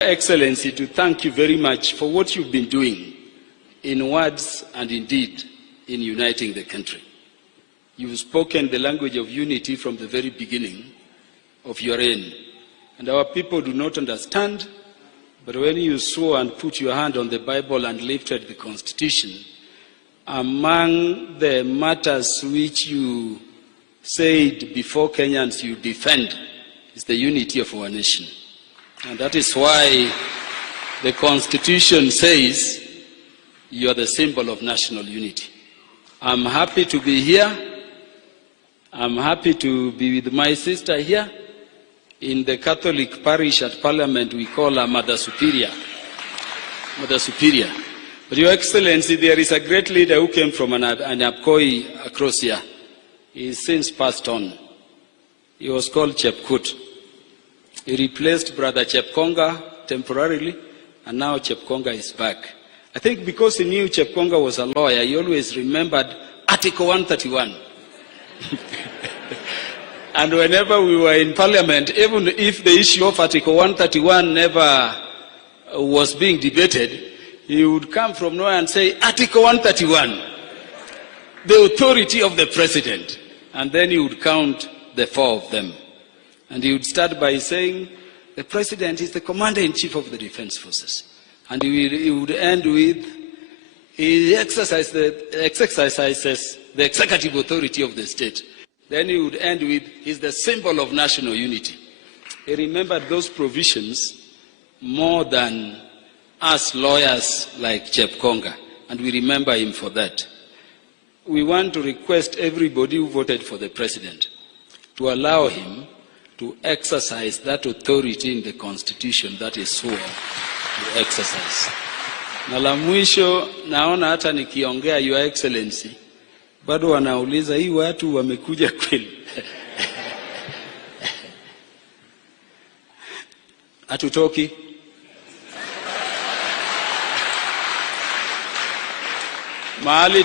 Excellency, to thank you very much for what you've been doing in words and in deed in uniting the country. You've spoken the language of unity from the very beginning of your reign. And our people do not understand, but when you swore and put your hand on the Bible and lifted the Constitution, among the matters which you said before Kenyans you defend is the unity of our nation. And that is why the Constitution says you are the symbol of national unity. I'm happy to be here. I'm happy to be with my sister here. In the Catholic parish at Parliament, we call her Mother Superior. Mother Superior. But Your Excellency, there is a great leader who came from an Abkoi across here. He is since passed on. He was called Chepkut. He replaced Brother Chepkonga temporarily, and now Chepkonga is back. I think because he knew Chepkonga was a lawyer, he always remembered Article 131. And whenever we were in Parliament, even if the issue of Article 131 never was being debated, he would come from nowhere and say, Article 131, the authority of the President. And then he would count the 4 of them. And he would start by saying, the President is the Commander-in-Chief of the Defense Forces. And he would end with, he exercises the executive authority of the state. Then he would end with, he's the symbol of national unity. He remembered those provisions more than us lawyers like Chepkonga, and we remember him for that. We want to request everybody who voted for the President to allow him to exercise that authority in the Constitution that is sworn to exercise. Na la mwisho, naona hata nikiongea Your Excellency, bado wanauliza hii watu wamekuja kweli. Hatutoki. Mahali